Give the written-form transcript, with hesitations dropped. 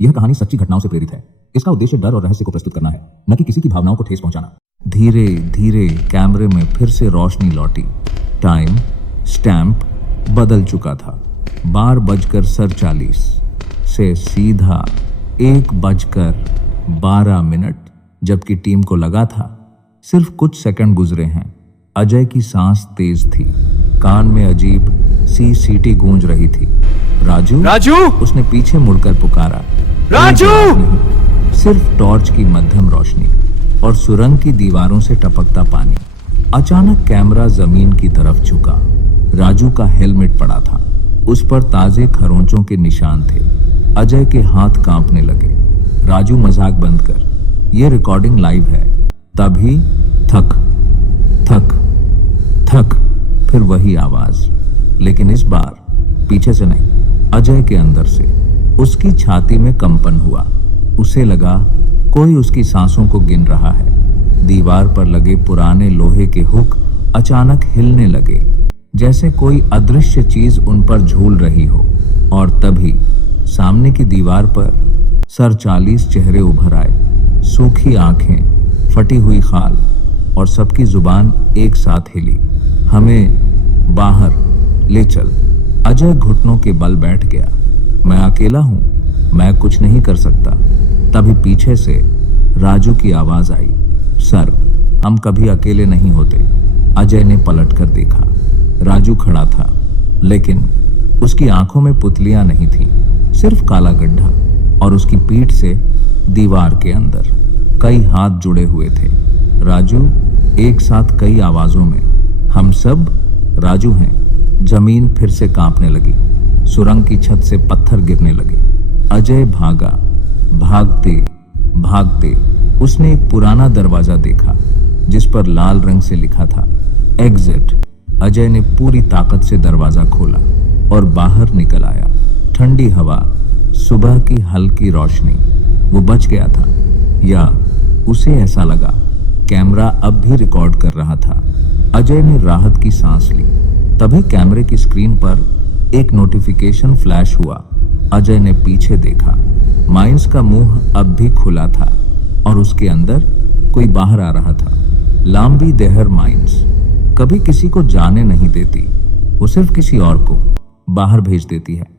यह कहानी सच्ची घटनाओं से प्रेरित है। इसका उद्देश्य डर और रहस्य को प्रस्तुत करना है, न कि किसी की भावनाओं को ठेस पहुंचाना। धीरे धीरे कैमरे में फिर से रोशनी लौटी। टाइम स्टैंप बदल चुका था। 12:40 से सीधा 1:12, जबकि टीम को लगा था सिर्फ कुछ सेकंड गुजरे हैं। अजय की सांस तेज थी, कान में अजीब सी सीटी गूंज रही थी। राजू, राजू! उसने पीछे मुड़कर पुकारा। राजू! सिर्फ टॉर्च की मध्यम रोशनी और सुरंग की दीवारों से टपकता पानी। अचानक कैमरा जमीन की तरफ झुका। राजू का हेलमेट पड़ा था, उस पर ताजे खरोंचों के निशान थे। अजय के हाथ कांपने लगे। राजू, मजाक बंद कर, यह रिकॉर्डिंग लाइव है। तभी थक थक थक, फिर वही आवाज, लेकिन इस बार पीछे से नहीं, अजय के अंदर से। उसकी छाती में कंपन हुआ। उसे लगा कोई उसकी सांसों को गिन रहा है। दीवार पर लगे पुराने लोहे के हुक अचानक हिलने लगे, जैसे कोई अदृश्य चीज उन पर झूल रही हो। और तभी सामने की दीवार पर 40 चेहरे उभर आए। सूखी आंखें, फटी हुई खाल, और सबकी जुबान एक साथ हिली। हमें बाहर ले चल। अजय घुटनों के बल बैठ गया। मैं अकेला हूं, मैं कुछ नहीं कर सकता। तभी पीछे से राजू की आवाज आई, सर, हम कभी अकेले नहीं होते। अजय ने पलटकर देखा। राजू खड़ा था, लेकिन उसकी आंखों में पुतलियां नहीं थीं, सिर्फ काला गड्ढा। और उसकी पीठ से दीवार के अंदर कई हाथ जुड़े हुए थे। राजू, एक साथ कई आवाजों में, हम सब राजू हैं। जमीन फिर से कांपने लगी। सुरंग की छत से पत्थर गिरने लगे। अजय भागा। भागते भागते उसने एक पुराना दरवाजा देखा, जिस पर लाल रंग से लिखा था एग्जिट। अजय ने पूरी ताकत से दरवाजा खोला और बाहर निकल आया। ठंडी हवा, सुबह की हल्की रोशनी। वो बच गया था, या उसे ऐसा लगा। कैमरा अब भी रिकॉर्ड कर रहा था। अजय ने राहत की सांस ली। तभी कैमरे की स्क्रीन पर एक नोटिफिकेशन फ्लैश हुआ। अजय ने पीछे देखा। माइंस का मुंह अब भी खुला था और उसके अंदर कोई बाहर आ रहा था। लांबी देहर माइंस कभी किसी को जाने नहीं देती, वो सिर्फ किसी और को बाहर भेज देती है।